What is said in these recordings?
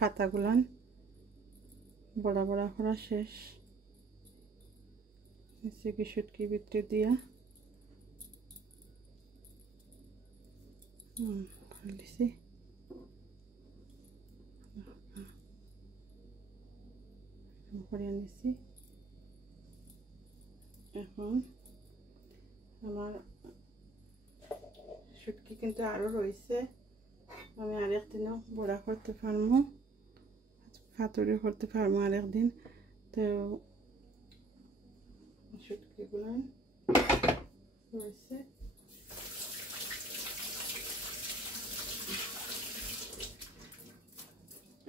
পাতাগুলান বড়া বড়া করা শেষ। কি শুটকি ভিতরে দিয়া দিছি। করে নিছি। এখন আমার শুটকি কিন্তু আরো রয়েছে, আমি আরেকদিনও বড়া করতে পারবো, পাতুরি করতে পারবো আরেকদিন। তো শুটকিগুলো রয়েছে,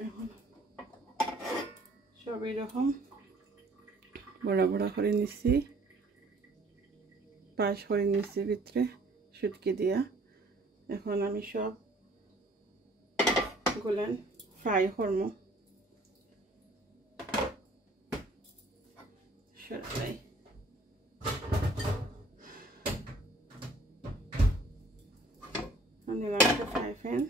এখন সব এরকম বড়া বড়া করে নিচ্ছি, পাশ করে নিচ্ছি ভিতরে শুটকি দিয়া। এখন আমি সব গুলান ফ্রাই করবো। সরাই নিলাম একটা ফ্রাই প্যান,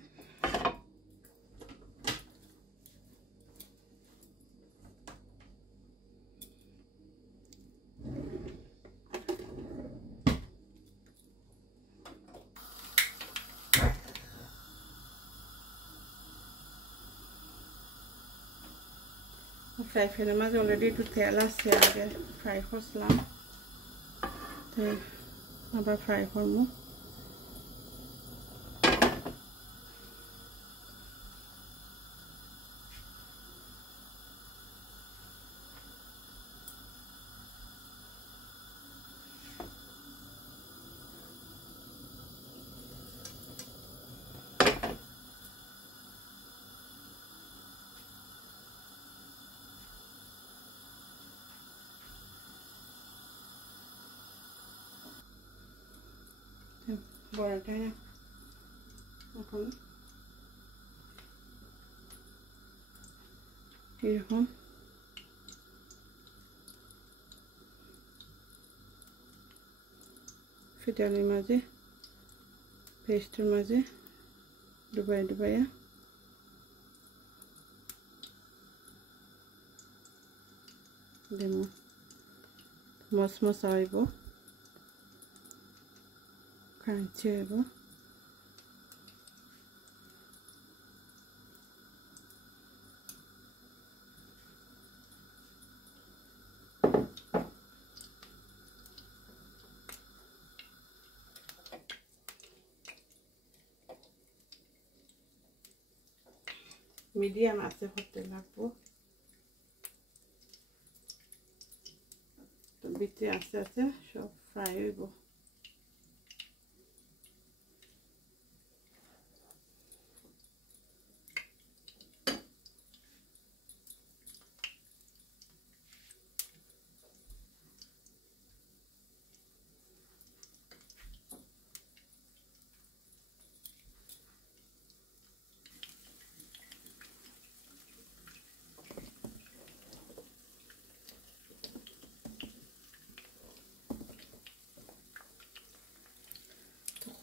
ফ্রাই প্যানের মাঝে অলরেডি একটু তেল আছে, আগে ফ্রাই করছিলাম, তো আবার ফ্রাই করবো। বড়াটা এখন এরকম ফিটানির মাঝে পেস্টের মাঝে ডুবাই ডুবাইয়া দেব, মশমশা হইব, ক্রাঞ্চি হইব। মিডিয়াম আছে করতে লাগবো, তো ভিতরে আস্তে আস্তে সব ফ্রাই হইব।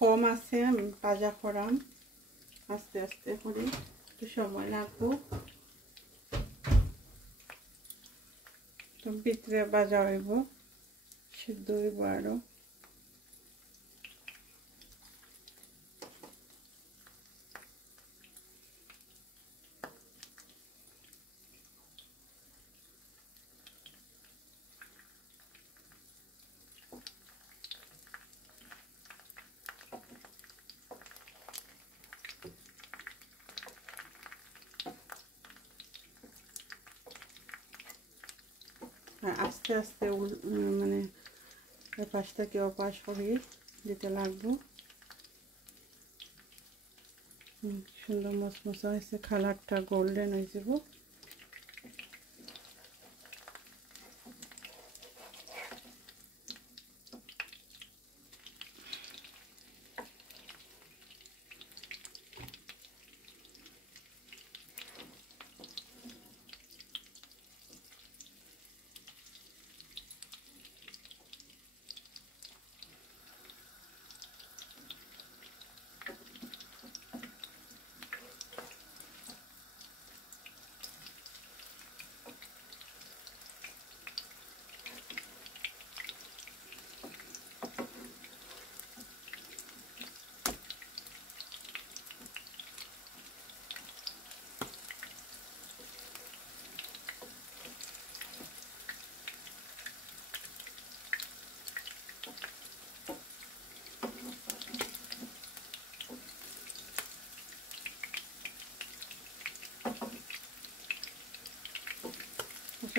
কম আছে আমি ভাজা করাম, আস্তে আস্তে করে একটু সময় লাগবো, তো ভিতরে ভাজা হইব, সিদ্ধ হইব আরো। আস্তে আস্তে মানে এপাশ থেকে ওপাশ করে দিতে লাগবো। সুন্দর মশমশা হয়েছে, কালারটা গোল্ডেন হয়ে যাব।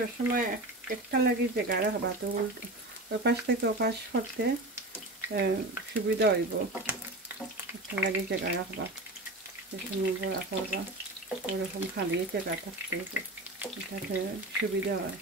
সবসময় একটা লাগি জায়গা রাখবা, তো ওই পাশ থেকে ও পাশ করতে সুবিধা হইব। একটা লাগি জায়গা রাখবা, যে সময় বড়া করবা ওরকম খালি জায়গা থাকতে হইব, এটাতে সুবিধা হয়।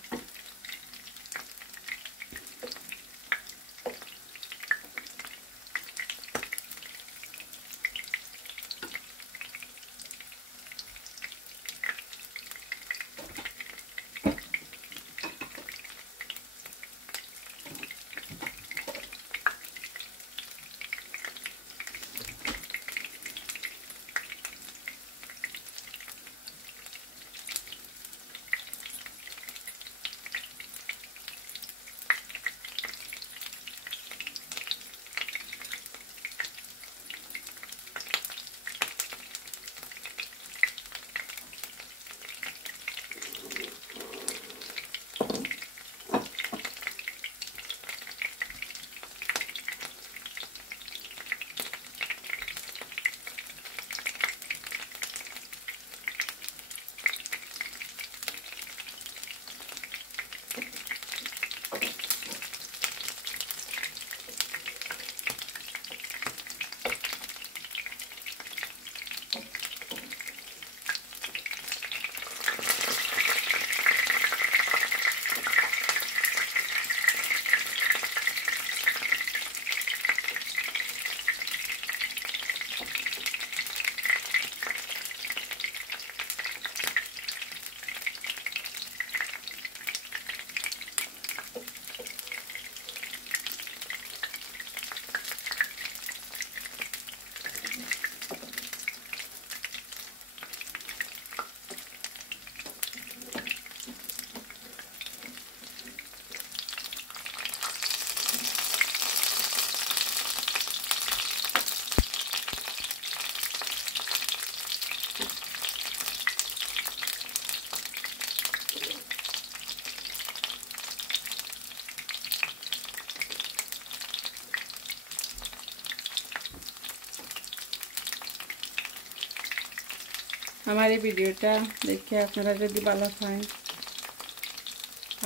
আমার এই ভিডিওটা দেখে আপনারা যদি ভালো পান,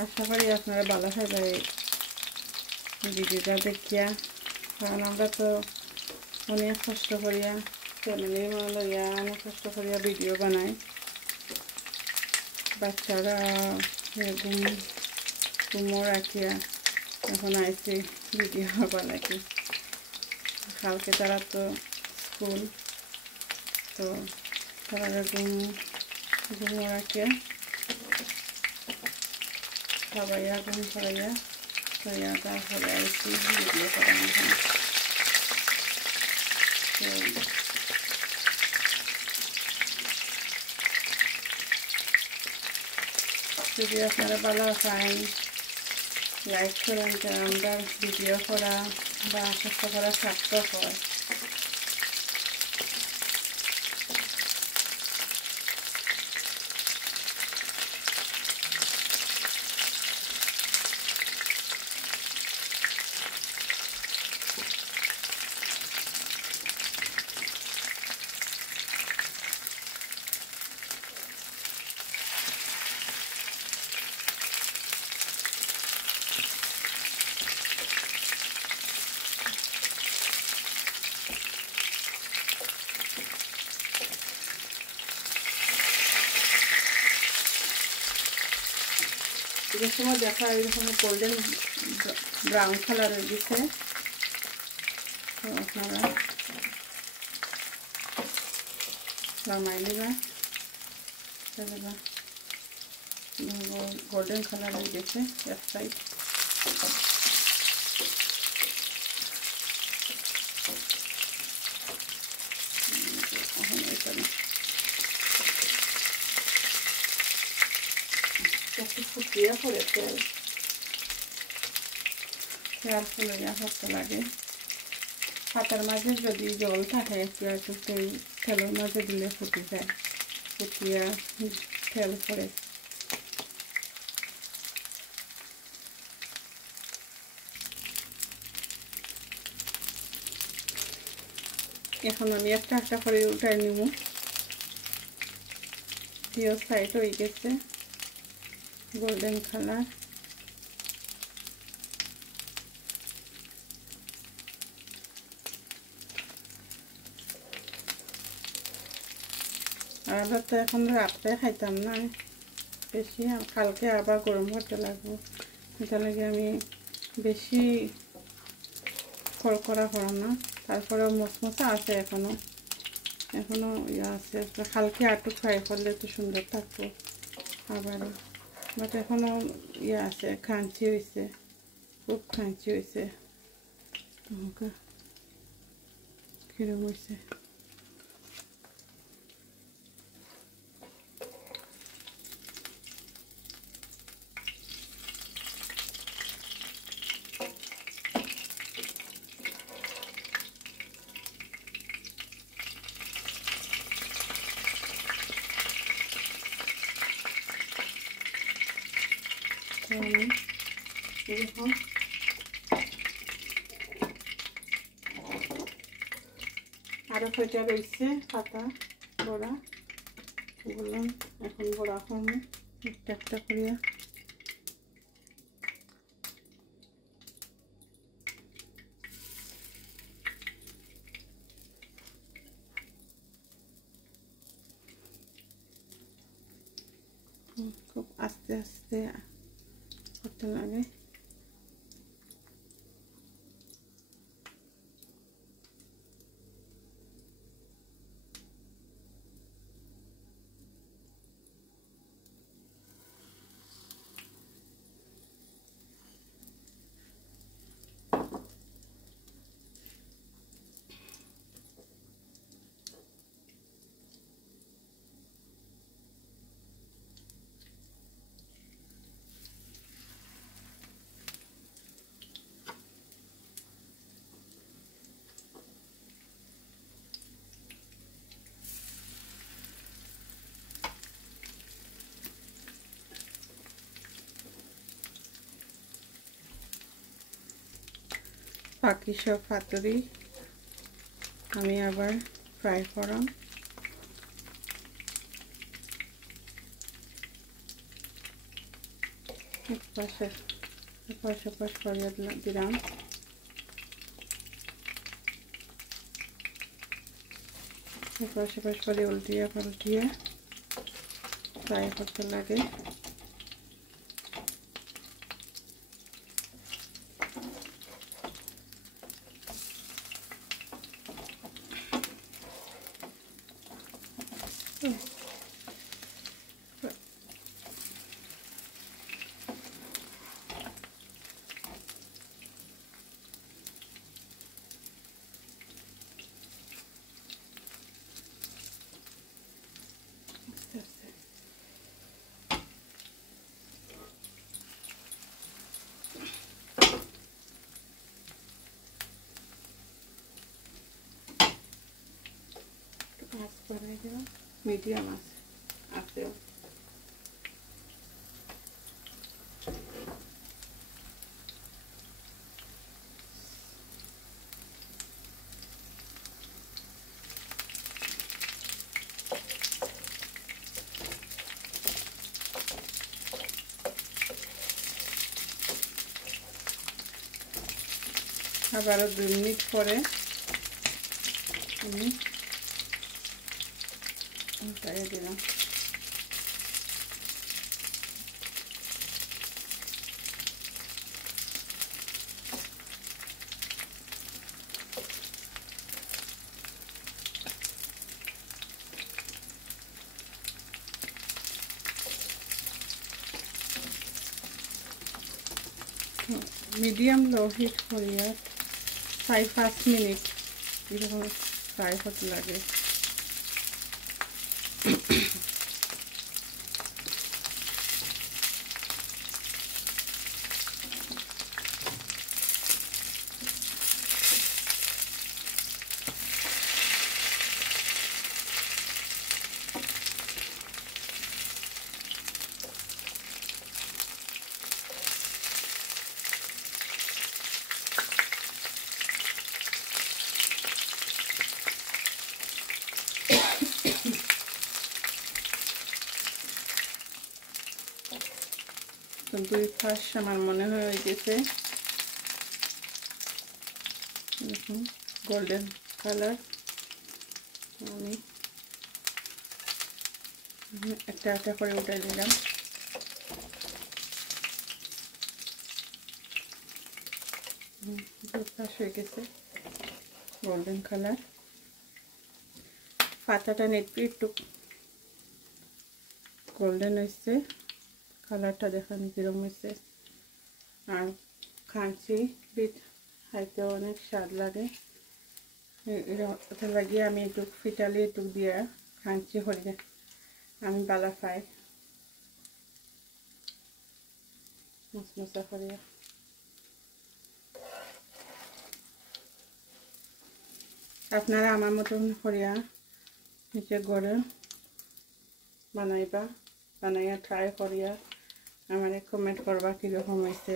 আশা করি আপনারা ভালো পাবেন এই ভিডিওটা দেখিয়া। কারণ আমরা তো অনেক কষ্ট করিয়া ফ্যামিলি লইয়া অনেক কষ্ট করিয়া ভিডিও বানাই। বাচ্চারা ঘুমো রাখিয়া এখন আইসি ভিডিও বানাইছি। কালকে তারা তো স্কুল, তো তারা ঘুমো রাখিয়া খাবাইয়া ঘুম করাইয়া করিয়া তারপরে আইসি ভিডিও করা। যদি আপনারা ভালো পান, লাইক করেন, যেন আমরা ভিডিও করা বা কষ্ট করা সার্থক হয়। যে সময় দেখা এরকম গোল্ডেন ব্রাউন কালার হয়ে গেছে, তো আপনারা নামাই নেবেন। গোল্ডেন কালার হয়ে গেছে এক সাইড। এখন এখানে একটু ফুটিয়ে করে তেল ফুলিয়া করতে লাগে। পাতার মাঝে যদি জল থাকে একটু একটু তেলের মাঝে দিলে ফুটে যায়, ফুটিয়া তেল পড়ে। এখন আমি একটা একটা করে উঠাই নিব। দুই সাইড হয়ে গেছে, গোল্ডেন কালার। আর তো এখন রাত্রে খাইতাম না বেশি, কালকে আবার গরম করতে লাগবো, সেটা লাগে আমি বেশি কড়কড়া করাম না। তারপরে মশমশা আছে এখনো ইয়ে আছে, কালকে আটু ফ্রাই করলে তো সুন্দর থাকবো আবারও। বাট এখনো ইয়ে আছে, ক্রাঞ্চি হয়েছে, খুব ক্রাঞ্চি হয়েছে। কিরম হয়েছে? এরকম আরো কয়টা রয়েছে পাতা বড়া, ওগুলো এখন বড়া করবো একটা একটা করিয়া। খুব আস্তে আস্তে করতে লাগে। বাকি সব পাতুরি আমি আবার ফ্রাই করাম। এপাশ করিয়ে দিলাম। এপাশ করে উল্টিয়ে পাল্টিয়ে ফ্রাই করতে লাগে। মিডিয়াম আছে আতেও আবারও 2 মিনিট পরে আমি উল্টাইয়ে দিলাম। মিডিয়াম লো হিট করিয়া 5 মিনিট এরকম ফ্রাই করতে লাগে। দুই পাশ আমার মনে হয়ে গেছে দেখুন গোল্ডেন কালার আমি একটা একটা করে উঠে দিলাম দুই পাশ হয়ে গেছে গোল্ডেন কালার পাতাটা একটু গোল্ডেন হয়েছে কালারটা দেখেন কিরকম হয়েছে আর খাঁচি বিট খাইতে অনেক স্বাদ লাগে এটা লাগিয়ে আমি একটু ফিটালি একটু দিয়ে খাঁচি হলে আমি বালা খাই মশমশা করিয়া আপনারা আমার মতন করিয়া নিজে ঘরে বানাইয়া ট্রাই করিয়া আমারে কমেন্ট করবা কীরকম হয়েছে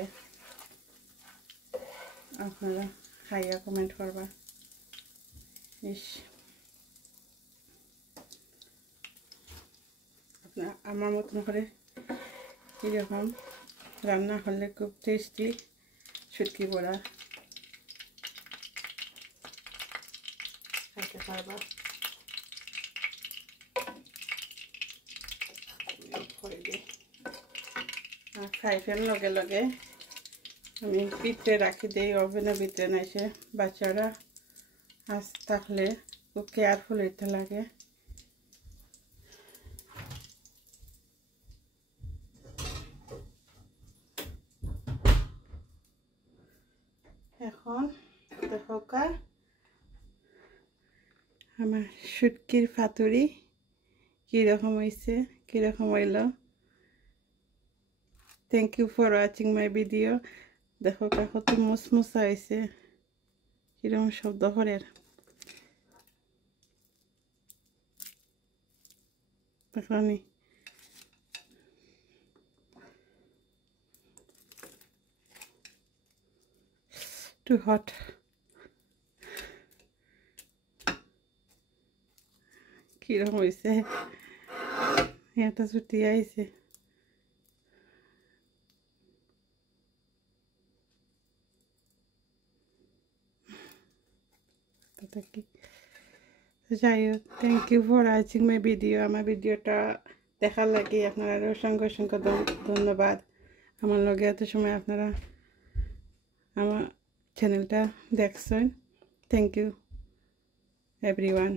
আপনারা খাইয়া কমেন্ট করবা ইস আপনার আমার মতন করে কীরকম রান্না করলে খুব টেস্টি শুটকি বড়া খাইতে পারবা খাই ফেল লগে লগে আমি ভিতরে রাখি দিই ওভেনের ভিতরে না এসে বাচ্চারা আজ থাকলে খুব কেয়ারফুল হইতে লাগে এখন দেখো আমার শুটকির পাতুরি কীরকম হয়েছে কীরকম হইল thank you for watching my video দেখো কত মুসমুসা হয়েছে কিরকম শব্দ করে দেখনি টু হট কিরকম হয়েছে এটা ছুটি আইছে যাই হোক thank you for watching my video আমার ভিডিওটা দেখার লাগে আপনারা অসংখ্য অসংখ্য ধন্যবাদ আমার লগে এত সময় আপনারা আমার চ্যানেলটা দেখছেন থ্যাংক ইউ এভরিওয়ান